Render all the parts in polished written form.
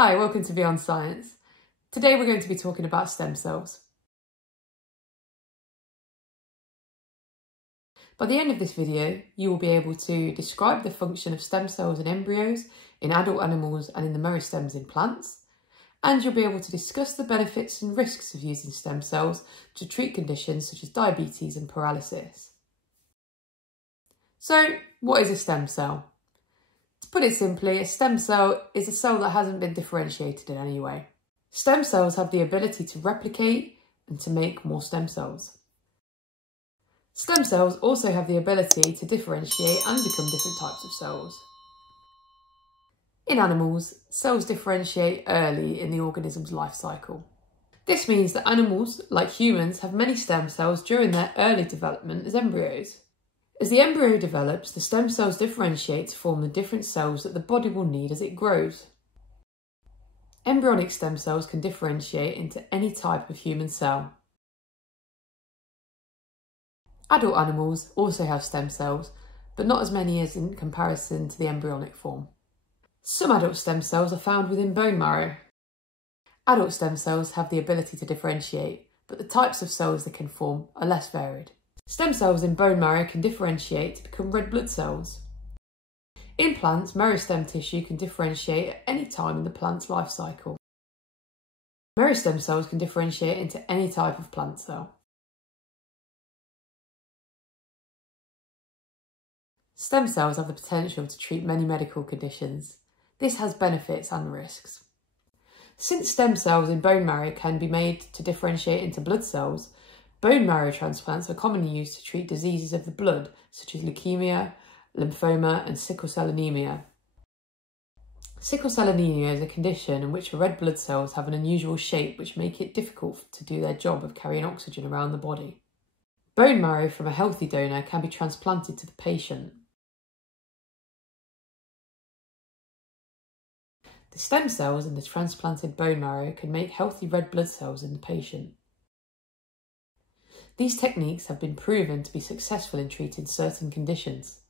Hi, welcome to Beyond Science. Today we're going to be talking about stem cells. By the end of this video, you will be able to describe the function of stem cells in embryos, in adult animals and in the meristems in plants, and you'll be able to discuss the benefits and risks of using stem cells to treat conditions such as diabetes and paralysis. So, what is a stem cell? To put it simply, a stem cell is a cell that hasn't been differentiated in any way. Stem cells have the ability to replicate and to make more stem cells. Stem cells also have the ability to differentiate and become different types of cells. In animals, cells differentiate early in the organism's life cycle. This means that animals, like humans, have many stem cells during their early development as embryos. As the embryo develops, the stem cells differentiate to form the different cells that the body will need as it grows. Embryonic stem cells can differentiate into any type of human cell. Adult animals also have stem cells, but not as many as in comparison to the embryonic form. Some adult stem cells are found within bone marrow. Adult stem cells have the ability to differentiate, but the types of cells they can form are less varied. Stem cells in bone marrow can differentiate to become red blood cells. In plants, meristem tissue can differentiate at any time in the plant's life cycle. Meristem cells can differentiate into any type of plant cell. Stem cells have the potential to treat many medical conditions. This has benefits and risks. Since stem cells in bone marrow can be made to differentiate into blood cells, bone marrow transplants are commonly used to treat diseases of the blood, such as leukemia, lymphoma, and sickle cell anemia. Sickle cell anemia is a condition in which the red blood cells have an unusual shape which make it difficult to do their job of carrying oxygen around the body. Bone marrow from a healthy donor can be transplanted to the patient. The stem cells in the transplanted bone marrow can make healthy red blood cells in the patient. These techniques have been proven to be successful in treating certain conditions.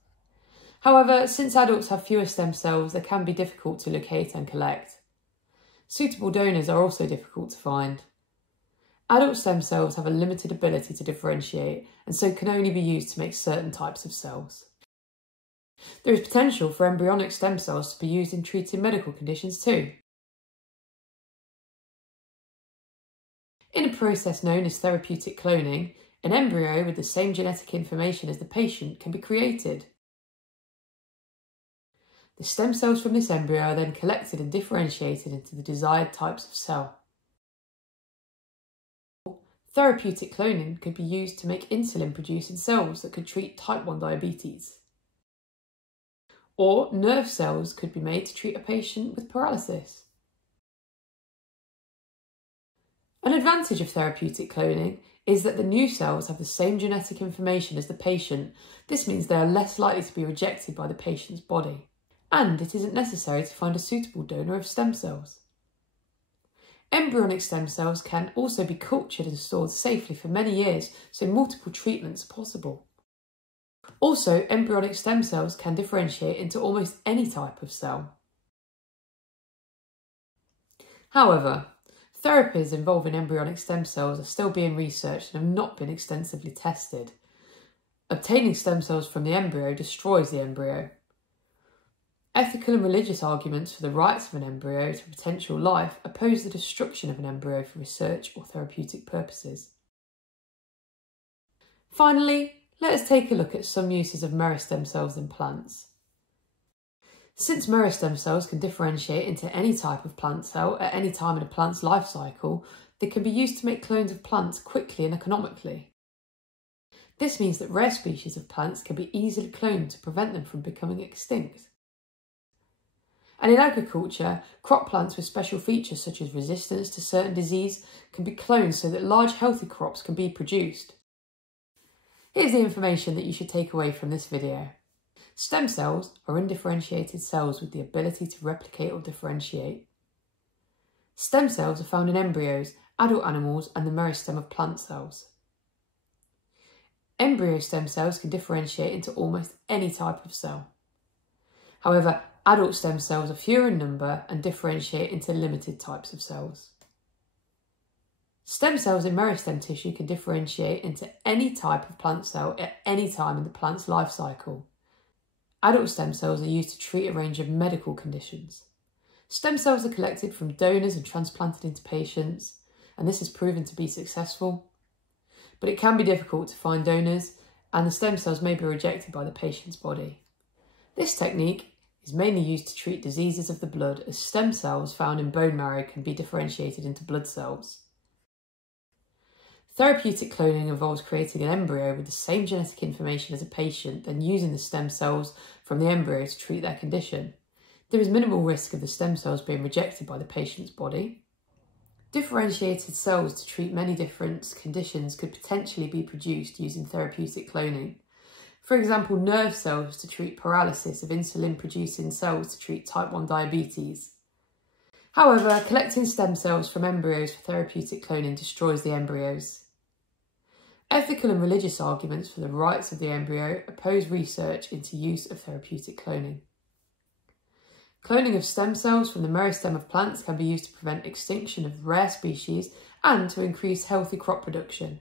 However, since adults have fewer stem cells, they can be difficult to locate and collect. Suitable donors are also difficult to find. Adult stem cells have a limited ability to differentiate and so can only be used to make certain types of cells. There is potential for embryonic stem cells to be used in treating medical conditions too. In a process known as therapeutic cloning, an embryo with the same genetic information as the patient can be created. The stem cells from this embryo are then collected and differentiated into the desired types of cell. Therapeutic cloning could be used to make insulin-producing cells that could treat type 1 diabetes. Or nerve cells could be made to treat a patient with paralysis. An advantage of therapeutic cloning is that the new cells have the same genetic information as the patient. This means they are less likely to be rejected by the patient's body. And it isn't necessary to find a suitable donor of stem cells. Embryonic stem cells can also be cultured and stored safely for many years, so multiple treatments are possible. Also, embryonic stem cells can differentiate into almost any type of cell. However, therapies involving embryonic stem cells are still being researched and have not been extensively tested. Obtaining stem cells from the embryo destroys the embryo. Ethical and religious arguments for the rights of an embryo to potential life oppose the destruction of an embryo for research or therapeutic purposes. Finally, let us take a look at some uses of meristem cells in plants. Since meristem cells can differentiate into any type of plant cell at any time in a plant's life cycle, they can be used to make clones of plants quickly and economically. This means that rare species of plants can be easily cloned to prevent them from becoming extinct. And in agriculture, crop plants with special features such as resistance to certain disease can be cloned so that large healthy crops can be produced. Here's the information that you should take away from this video. Stem cells are undifferentiated cells with the ability to replicate or differentiate. Stem cells are found in embryos, adult animals, and the meristem of plant cells. Embryo stem cells can differentiate into almost any type of cell. However, Adult stem cells are fewer in number and differentiate into limited types of cells. Stem cells in meristem tissue can differentiate into any type of plant cell at any time in the plant's life cycle. Adult stem cells are used to treat a range of medical conditions. Stem cells are collected from donors and transplanted into patients, and this has proven to be successful. But it can be difficult to find donors, and the stem cells may be rejected by the patient's body. This technique is mainly used to treat diseases of the blood, as stem cells found in bone marrow can be differentiated into blood cells. Therapeutic cloning involves creating an embryo with the same genetic information as a patient, then using the stem cells from the embryo to treat their condition. There is minimal risk of the stem cells being rejected by the patient's body. Differentiated cells to treat many different conditions could potentially be produced using therapeutic cloning. For example, nerve cells to treat paralysis of insulin-producing cells to treat type 1 diabetes. However, collecting stem cells from embryos for therapeutic cloning destroys the embryos. Ethical and religious arguments for the rights of the embryo oppose research into use of therapeutic cloning. Cloning of stem cells from the meristem of plants can be used to prevent extinction of rare species and to increase healthy crop production.